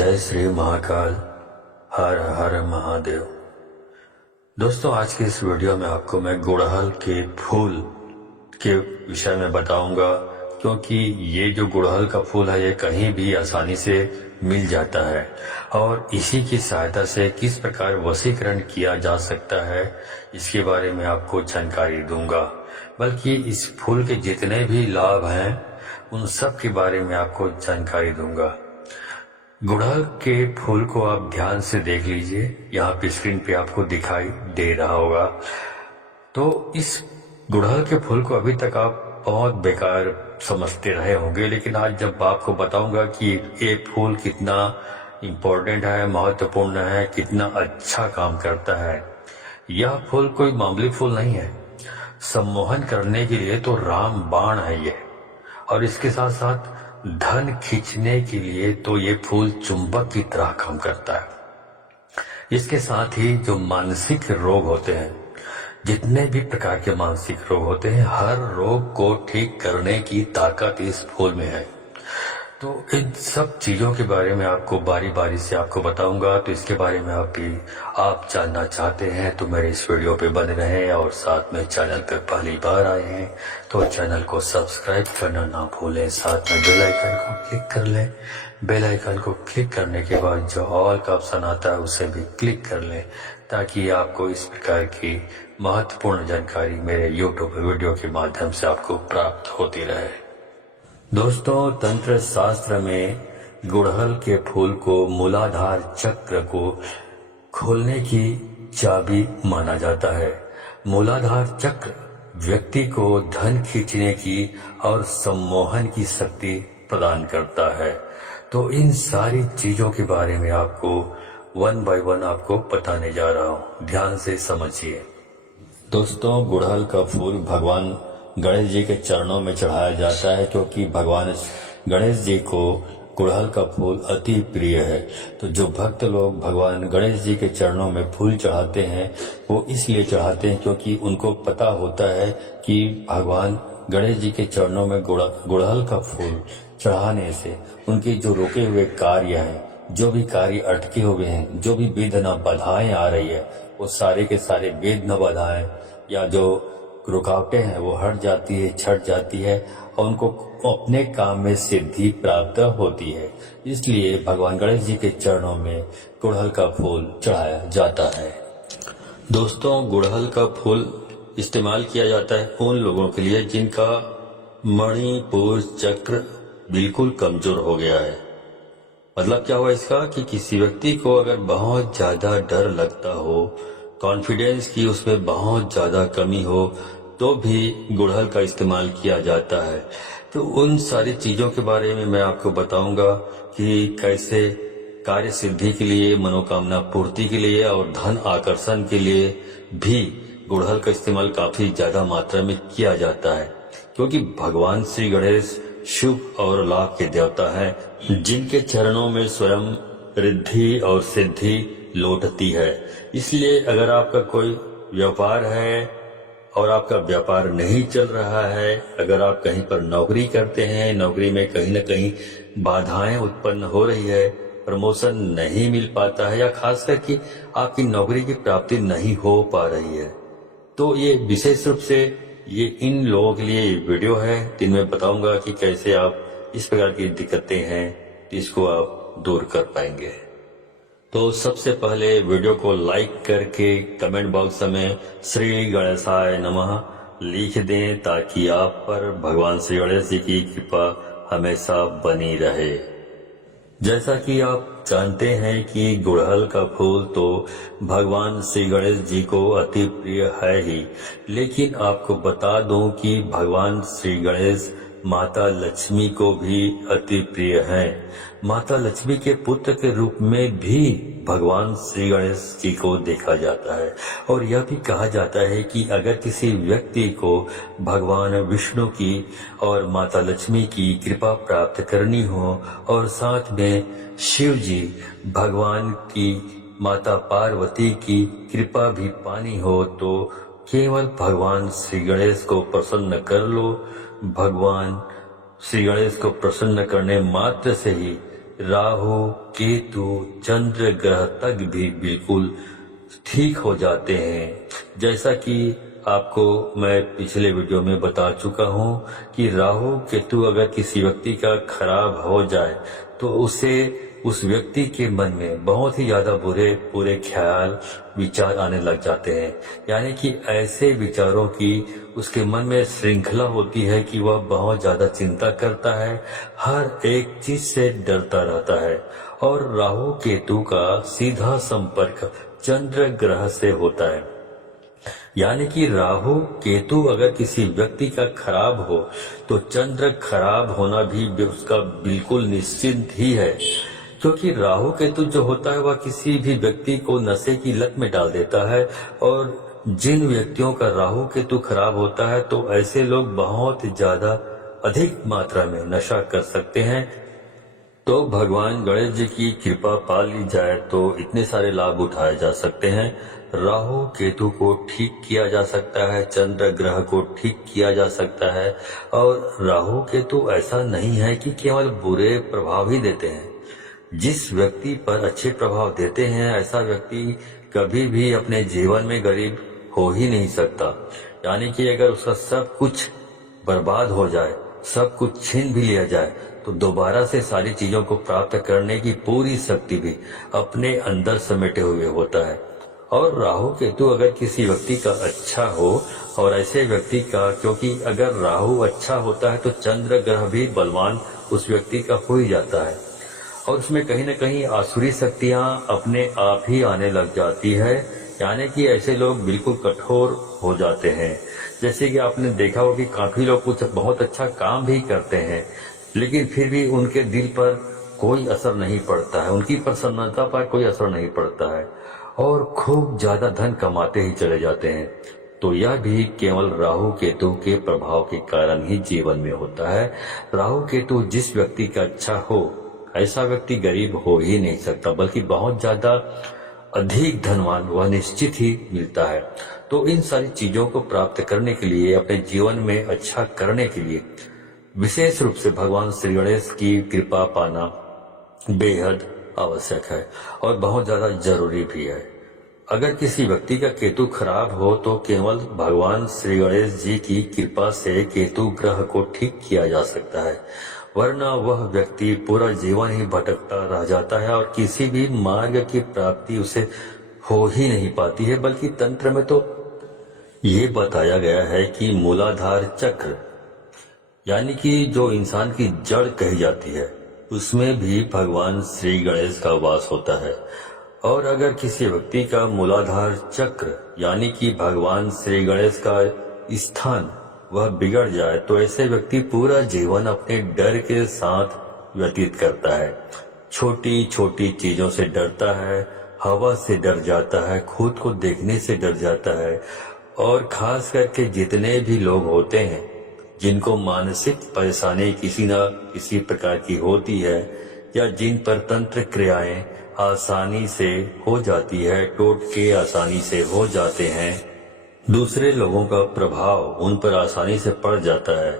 जय श्री महाकाल। हर हर महादेव। दोस्तों, आज के इस वीडियो में आपको मैं गुड़हल के फूल के विषय में बताऊंगा, क्योंकि ये जो गुड़हल का फूल है ये कहीं भी आसानी से मिल जाता है और इसी की सहायता से किस प्रकार वशीकरण किया जा सकता है इसके बारे में आपको जानकारी दूंगा। बल्कि इस फूल के जितने भी लाभ हैं उन सब के बारे में आपको जानकारी दूंगा। गुड़हल के फूल को आप ध्यान से देख लीजिए, यहाँ पे स्क्रीन पे आपको दिखाई दे रहा होगा। तो इस गुड़हल के फूल को अभी तक आप बहुत बेकार समझते रहे होंगे, लेकिन आज जब आपको बताऊंगा कि ये फूल कितना इम्पोर्टेंट है, महत्वपूर्ण है, कितना अच्छा काम करता है। यह फूल कोई मामूली फूल नहीं है। सम्मोहन करने के लिए तो राम बाण है ये, और इसके साथ साथ धन खींचने के लिए तो ये फूल चुंबक की तरह काम करता है। इसके साथ ही जो मानसिक रोग होते हैं, जितने भी प्रकार के मानसिक रोग होते हैं, हर रोग को ठीक करने की ताकत इस फूल में है। तो इन सब चीजों के बारे में आपको बारी बारी से आपको बताऊंगा। तो इसके बारे में आप जानना चाहते हैं तो मेरे इस वीडियो पे बने रहें, और साथ में चैनल पे पहली बार आए हैं तो चैनल को सब्सक्राइब करना ना भूलें। साथ में बेल आइकन को क्लिक कर लें। बेल आइकन को क्लिक करने के बाद जो ऑल का ऑप्शन आता है उसे भी क्लिक कर लें, ताकि आपको इस प्रकार की महत्वपूर्ण जानकारी मेरे यूट्यूब वीडियो के माध्यम से आपको प्राप्त होती रहे। दोस्तों, तंत्र शास्त्र में गुड़हल के फूल को मूलाधार चक्र को खोलने की चाबी माना जाता है। मूलाधार चक्र व्यक्ति को धन खींचने की और सम्मोहन की शक्ति प्रदान करता है। तो इन सारी चीजों के बारे में आपको वन बाय वन आपको बताने जा रहा हूँ, ध्यान से समझिए। दोस्तों, गुड़हल का फूल भगवान गणेश जी के चरणों में चढ़ाया जाता है, क्योंकि भगवान गणेश जी को गुड़हल का फूल अति प्रिय है। तो जो भक्त लोग भगवान गणेश जी के चरणों में फूल चढ़ाते हैं वो इसलिए चढ़ाते हैं क्योंकि उनको पता होता है कि भगवान गणेश जी के चरणों में गुड़हल का फूल चढ़ाने से उनके जो रुके हुए कार्य हैं, जो भी कार्य अटके हुए हैं, जो भी विघ्न बाधाएं आ रही है, वो सारे के सारे विघ्न बाधाएं या जो रुकावटें हैं वो हट जाती है, छट जाती है और उनको अपने काम में सिद्धि प्राप्त होती है। इसलिए भगवान गणेश जी के चरणों में गुड़हल का फूल चढ़ाया जाता है। दोस्तों, गुड़हल का फूल इस्तेमाल किया जाता है उन लोगों के लिए जिनका मणिपुर चक्र बिल्कुल कमजोर हो गया है। मतलब क्या हुआ इसका कि किसी व्यक्ति को अगर बहुत ज्यादा डर लगता हो, कॉन्फिडेंस की उसमें बहुत ज्यादा कमी हो, तो भी गुड़हल का इस्तेमाल किया जाता है। तो उन सारी चीजों के बारे में मैं आपको बताऊंगा कि कैसे कार्य सिद्धि के लिए, मनोकामना पूर्ति के लिए और धन आकर्षण के लिए भी गुड़हल का इस्तेमाल काफी ज्यादा मात्रा में किया जाता है, क्योंकि भगवान श्री गणेश शुभ और लाभ के देवता हैं, जिनके चरणों में स्वयं रिद्धि और सिद्धि लौटती है। इसलिए अगर आपका कोई व्यापार है और आपका व्यापार नहीं चल रहा है, अगर आप कहीं पर नौकरी करते हैं, नौकरी में कहीं न कहीं बाधाएं उत्पन्न हो रही है, प्रमोशन नहीं मिल पाता है, या खास करके आपकी नौकरी की प्राप्ति नहीं हो पा रही है, तो ये विशेष रूप से ये इन लोगों के लिए वीडियो है। जिनमें बताऊंगा कि कैसे आप इस प्रकार की दिक्कतें हैं इसको आप दूर कर पाएंगे। तो सबसे पहले वीडियो को लाइक करके कमेंट बॉक्स में श्री गणेशाय नमः लिख दें, ताकि आप पर भगवान श्री गणेश जी की कृपा हमेशा बनी रहे। जैसा कि आप जानते हैं कि गुड़हल का फूल तो भगवान श्री गणेश जी को अति प्रिय है ही, लेकिन आपको बता दूं कि भगवान श्री गणेश माता लक्ष्मी को भी अति प्रिय हैं। माता लक्ष्मी के पुत्र के रूप में भी भगवान श्री गणेश जी को देखा जाता है, और यह भी कहा जाता है कि अगर किसी व्यक्ति को भगवान विष्णु की और माता लक्ष्मी की कृपा प्राप्त करनी हो और साथ में शिव जी भगवान की माता पार्वती की कृपा भी पानी हो, तो केवल भगवान श्री गणेश को प्रसन्न कर लो। भगवान श्री गणेश को प्रसन्न करने मात्र से ही राहु केतु चंद्र ग्रह तक भी बिल्कुल ठीक हो जाते हैं। जैसा कि आपको मैं पिछले वीडियो में बता चुका हूं कि राहु केतु अगर किसी व्यक्ति का खराब हो जाए तो उसे उस व्यक्ति के मन में बहुत ही ज्यादा बुरे ख्याल विचार आने लग जाते हैं। यानी कि ऐसे विचारों की उसके मन में श्रृंखला होती है कि वह बहुत ज्यादा चिंता करता है, हर एक चीज से डरता रहता है। और राहु केतु का सीधा संपर्क चंद्र ग्रह से होता है। यानी कि राहु केतु अगर किसी व्यक्ति का खराब हो तो चंद्र खराब होना भी उसका बिल्कुल निश्चित ही है, क्योंकि राहु केतु जो होता है वह किसी भी व्यक्ति को नशे की लत में डाल देता है। और जिन व्यक्तियों का राहु केतु खराब होता है तो ऐसे लोग बहुत ज्यादा अधिक मात्रा में नशा कर सकते हैं। तो भगवान गणेश जी की कृपा पा ली जाए तो इतने सारे लाभ उठाए जा सकते हैं। राहु केतु को ठीक किया जा सकता है, चंद्र ग्रह को ठीक किया जा सकता है। और राहु केतु ऐसा नहीं है कि केवल बुरे प्रभाव ही देते हैं, जिस व्यक्ति पर अच्छे प्रभाव देते हैं ऐसा व्यक्ति कभी भी अपने जीवन में गरीब हो ही नहीं सकता। यानी कि अगर उसका सब कुछ बर्बाद हो जाए, सब कुछ छीन भी लिया जाए तो दोबारा से सारी चीजों को प्राप्त करने की पूरी शक्ति भी अपने अंदर समेटे हुए होता है। और राहु केतु अगर किसी व्यक्ति का अच्छा हो और ऐसे व्यक्ति का, क्योंकि अगर राहु अच्छा होता है तो चंद्र ग्रह भी बलवान उस व्यक्ति का हो ही जाता है और उसमें कहीं न कहीं आसुरी शक्तियां अपने आप ही आने लग जाती है। यानी कि ऐसे लोग बिल्कुल कठोर हो जाते हैं। जैसे कि आपने देखा हो कि काफी लोग कुछ बहुत अच्छा काम भी करते हैं लेकिन फिर भी उनके दिल पर कोई असर नहीं पड़ता है, उनकी प्रसन्नता पर कोई असर नहीं पड़ता है और खूब ज्यादा धन कमाते ही चले जाते हैं। तो यह भी केवल राहु केतु के प्रभाव के कारण ही जीवन में होता है। राहु केतु जिस व्यक्ति का अच्छा हो ऐसा व्यक्ति गरीब हो ही नहीं सकता, बल्कि बहुत ज्यादा अधिक धनवान वह निश्चित ही मिलता है। तो इन सारी चीजों को प्राप्त करने के लिए, अपने जीवन में अच्छा करने के लिए विशेष रूप से भगवान श्री गणेश की कृपा पाना बेहद आवश्यक है और बहुत ज्यादा जरूरी भी है। अगर किसी व्यक्ति का केतु खराब हो तो केवल भगवान श्री गणेश जी की कृपा से केतु ग्रह को ठीक किया जा सकता है, वरना वह व्यक्ति पूरा जीवन ही भटकता रह जाता है और किसी भी मार्ग की प्राप्ति उसे हो ही नहीं पाती है। बल्कि तंत्र में तो ये बताया गया है कि मूलाधार चक्र, यानी कि जो इंसान की जड़ कही जाती है, उसमें भी भगवान श्री गणेश का वास होता है। और अगर किसी व्यक्ति का मूलाधार चक्र यानी कि भगवान श्री गणेश का स्थान वह बिगड़ जाए तो ऐसे व्यक्ति पूरा जीवन अपने डर के साथ व्यतीत करता है। छोटी छोटी चीजों से डरता है, हवा से डर जाता है, खुद को देखने से डर जाता है। और खास करके जितने भी लोग होते हैं जिनको मानसिक परेशानी किसी न किसी प्रकार की होती है या जिन पर तंत्र क्रियाएं आसानी से हो जाती है, टोटके आसानी से हो जाते हैं, दूसरे लोगों का प्रभाव उन पर आसानी से पड़ जाता है।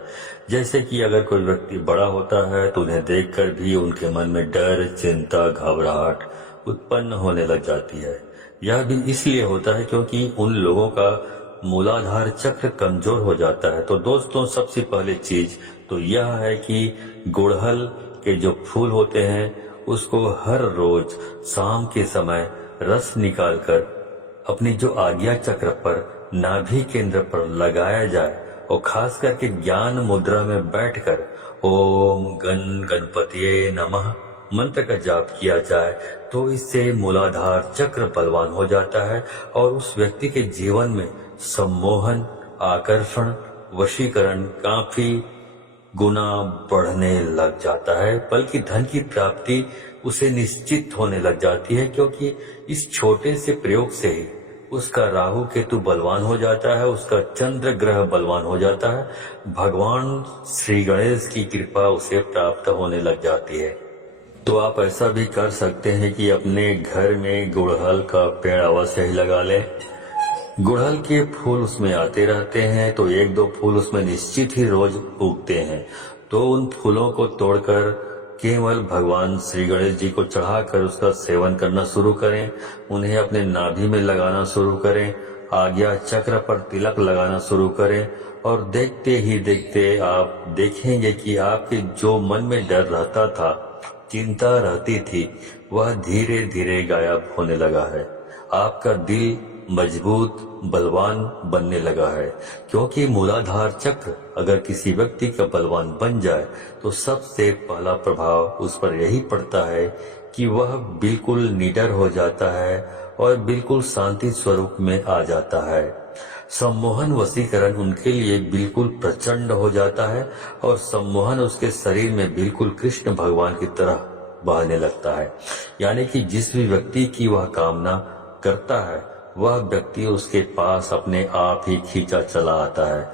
जैसे कि अगर कोई व्यक्ति बड़ा होता है तो उन्हें देखकर भी उनके मन में डर, चिंता, घबराहट उत्पन्न होने लग जाती है। यह भी इसलिए होता है क्योंकि उन लोगों का मूलाधार चक्र कमजोर हो जाता है। तो दोस्तों, सबसे पहले चीज तो यह है कि गुड़हल के जो फूल होते हैं उसको हर रोज शाम के समय रस निकालकर अपनी जो आज्ञा चक्र पर नाभि केंद्र पर लगाया जाए और खास करके ज्ञान मुद्रा में बैठकर ओम गणपतिये नमः मंत्र का जाप किया जाए तो इससे मूलाधार चक्र बलवान हो जाता है और उस व्यक्ति के जीवन में सम्मोहन, आकर्षण, वशीकरण काफी गुना बढ़ने लग जाता है। बल्कि धन की प्राप्ति उसे निश्चित होने लग जाती है क्योंकि इस छोटे से प्रयोग से ही उसका राहु केतु बलवान हो जाता है, उसका चंद्र ग्रह बलवान हो जाता है, भगवान श्री गणेश की कृपा उसे प्राप्त होने लग जाती है। तो आप ऐसा भी कर सकते हैं कि अपने घर में गुड़हल का पेड़ अवश्य ही लगा लें। गुड़हल के फूल उसमें आते रहते हैं तो एक दो फूल उसमें निश्चित ही रोज उगते हैं। तो उन फूलों को तोड़कर केवल भगवान श्री गणेश जी को चढ़ाकर उसका सेवन करना शुरू करें। उन्हें अपने नाभि में लगाना शुरू करें, आज्ञा चक्र पर तिलक लगाना शुरू करें और देखते ही देखते आप देखेंगे कि आपके जो मन में डर रहता था, चिंता रहती थी, वह धीरे धीरे गायब होने लगा है। आपका दिल मजबूत बलवान बनने लगा है, क्योंकि मूलाधार चक्र अगर किसी व्यक्ति का बलवान बन जाए तो सबसे पहला प्रभाव उस पर यही पड़ता है कि वह बिल्कुल निडर हो जाता है और बिल्कुल शांति स्वरूप में आ जाता है। सम्मोहन वशीकरण उनके लिए बिल्कुल प्रचंड हो जाता है और सम्मोहन उसके शरीर में बिल्कुल कृष्ण भगवान की तरह बहने लगता है। यानी कि जिस भी व्यक्ति की वह कामना करता है, वह व्यक्ति उसके पास अपने आप ही खींचा चला आता है।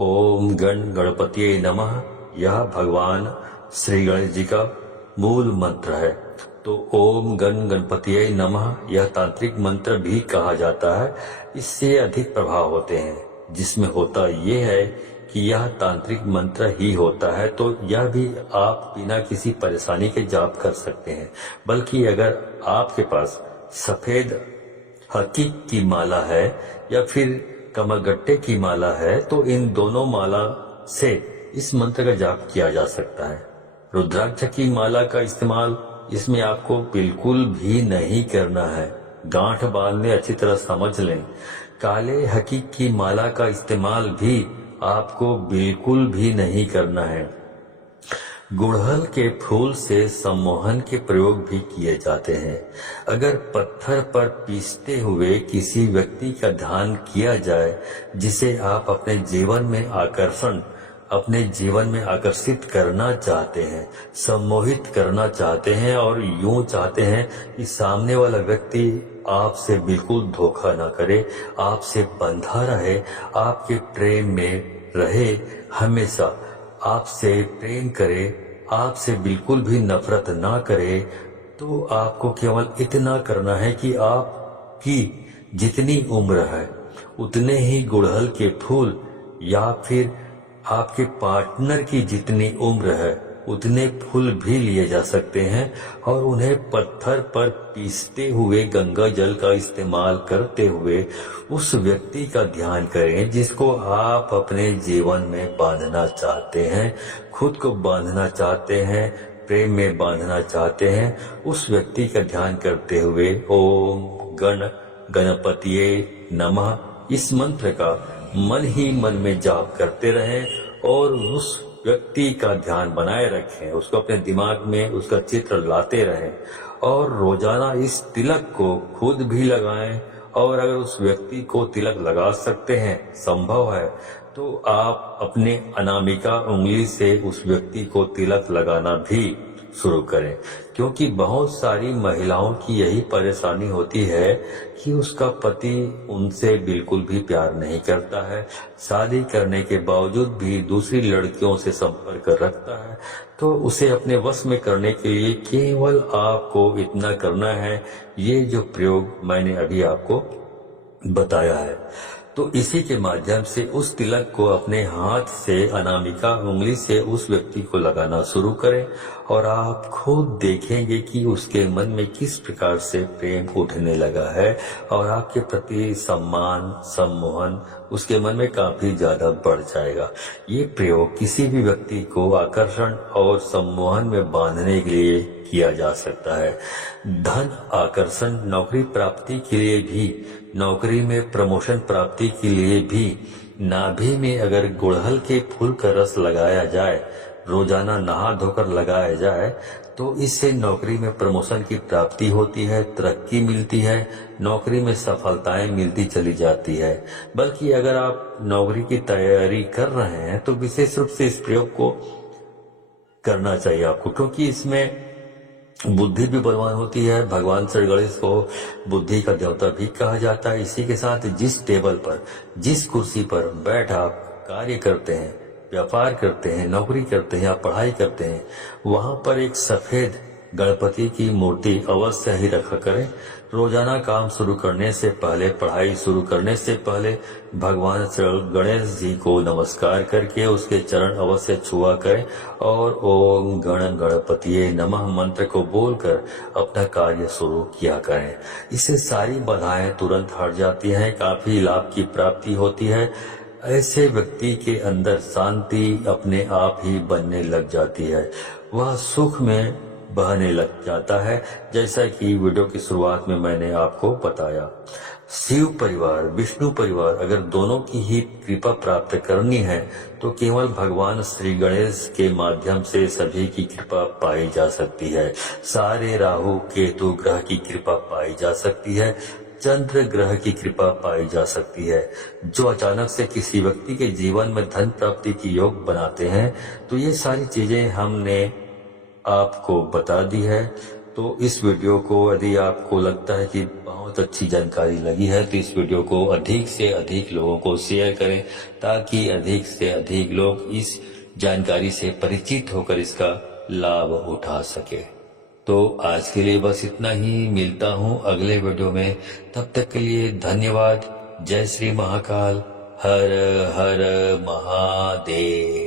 ओम गण गणपतिये नमः, यह भगवान श्री गणेश जी का मूल मंत्र है। तो ओम गण गणपतिये नमः यह तांत्रिक मंत्र भी कहा जाता है। इससे अधिक प्रभाव होते हैं, जिसमें होता यह है कि यह तांत्रिक मंत्र ही होता है, तो यह भी आप बिना किसी परेशानी के जाप कर सकते हैं। बल्कि अगर आपके पास सफेद हकीक की माला है या फिर कमलगट्टे की माला है, तो इन दोनों माला से इस मंत्र का जाप किया जा सकता है। रुद्राक्ष की माला का इस्तेमाल इसमें आपको बिल्कुल भी नहीं करना है। गांठ बांधने अच्छी तरह समझ लें। काले हकीक की माला का इस्तेमाल भी आपको बिल्कुल भी नहीं करना है। गुड़हल के फूल से सम्मोहन के प्रयोग भी किए जाते हैं। अगर पत्थर पर पीसते हुए किसी व्यक्ति का ध्यान किया जाए, जिसे आप अपने जीवन में आकर्षित करना चाहते हैं, सम्मोहित करना चाहते हैं और यूं चाहते हैं कि सामने वाला व्यक्ति आपसे बिल्कुल धोखा ना करे, आपसे बंधा रहे, आपके प्रेम में रहे, हमेशा आपसे प्रेम करे, आपसे बिल्कुल भी नफरत ना करे, तो आपको केवल इतना करना है कि आपकी जितनी उम्र है उतने ही गुड़हल के फूल, या फिर आपके पार्टनर की जितनी उम्र है उतने फूल भी लिए जा सकते हैं और उन्हें पत्थर पर पीसते हुए गंगा जल का इस्तेमाल करते हुए उस व्यक्ति का ध्यान करें जिसको आप अपने जीवन में बांधना चाहते हैं, खुद को बांधना चाहते हैं, प्रेम में बांधना चाहते हैं। उस व्यक्ति का ध्यान करते हुए ओम गण गणपतिये नमः इस मंत्र का मन ही मन में जाप करते रहें और उस व्यक्ति का ध्यान बनाए रखें, उसको अपने दिमाग में उसका चित्र लाते रहें और रोजाना इस तिलक को खुद भी लगाएं। और अगर उस व्यक्ति को तिलक लगा सकते हैं, संभव है, तो आप अपने अनामिका उंगली से उस व्यक्ति को तिलक लगाना भी शुरू करें। क्योंकि बहुत सारी महिलाओं की यही परेशानी होती है कि उसका पति उनसे बिल्कुल भी प्यार नहीं करता है, शादी करने के बावजूद भी दूसरी लड़कियों से संपर्क रखता है। तो उसे अपने वश में करने के लिए केवल आपको इतना करना है, ये जो प्रयोग मैंने अभी आपको बताया है, तो इसी के माध्यम से उस तिलक को अपने हाथ से अनामिका उंगली से उस व्यक्ति को लगाना शुरू करें और आप खुद देखेंगे कि उसके मन में किस प्रकार से प्रेम उठने लगा है और आपके प्रति सम्मान, सम्मोहन उसके मन में काफी ज्यादा बढ़ जाएगा। ये प्रयोग किसी भी व्यक्ति को आकर्षण और सम्मोहन में बांधने के लिए किया जा सकता है। धन आकर्षण, नौकरी प्राप्ति के लिए भी, नौकरी में प्रमोशन प्राप्ति के लिए भी नाभि में अगर गुड़हल के फूल का रस लगाया जाए, रोजाना नहा धोकर लगाया जाए, तो इससे नौकरी में प्रमोशन की प्राप्ति होती है, तरक्की मिलती है, नौकरी में सफलताएं मिलती चली जाती है। बल्कि अगर आप नौकरी की तैयारी कर रहे हैं तो विशेष रूप से इस प्रयोग को करना चाहिए आपको, क्योंकि इसमें बुद्धि भी बलवान होती है। भगवान श्री गणेश को बुद्धि का देवता भी कहा जाता है। इसी के साथ जिस टेबल पर, जिस कुर्सी पर बैठ आप कार्य करते हैं, व्यापार करते हैं, नौकरी करते हैं या पढ़ाई करते हैं, वहां पर एक सफेद गणपति की मूर्ति अवश्य ही रखा करें। रोजाना काम शुरू करने से पहले, पढ़ाई शुरू करने से पहले भगवान श्री गणेश जी को नमस्कार करके उसके चरण अवश्य छुआ करें और ओम गण गणपतिये नमः मंत्र को बोलकर अपना कार्य शुरू किया करें। इससे सारी बाधाएं तुरंत हट जाती हैं, काफी लाभ की प्राप्ति होती है। ऐसे व्यक्ति के अंदर शांति अपने आप ही बनने लग जाती है, वह सुख में बहने लग जाता है, जैसा कि वीडियो की शुरुआत में मैंने आपको बताया। शिव परिवार, विष्णु परिवार, अगर दोनों की ही कृपा प्राप्त करनी है तो केवल भगवान श्री गणेश के माध्यम से सभी की कृपा पाई जा सकती है। सारे राहु केतु ग्रह की कृपा पाई जा सकती है, चंद्र ग्रह की कृपा पाई जा सकती है, जो अचानक से किसी व्यक्ति के जीवन में धन प्राप्ति की योग बनाते हैं। तो ये सारी चीजें हमने आपको बता दी है। तो इस वीडियो को यदि आपको लगता है कि बहुत अच्छी जानकारी लगी है तो इस वीडियो को अधिक से अधिक लोगों को शेयर करें, ताकि अधिक से अधिक लोग इस जानकारी से परिचित होकर इसका लाभ उठा सके। तो आज के लिए बस इतना ही, मिलता हूँ अगले वीडियो में। तब तक के लिए धन्यवाद। जय श्री महाकाल। हर हर महादेव।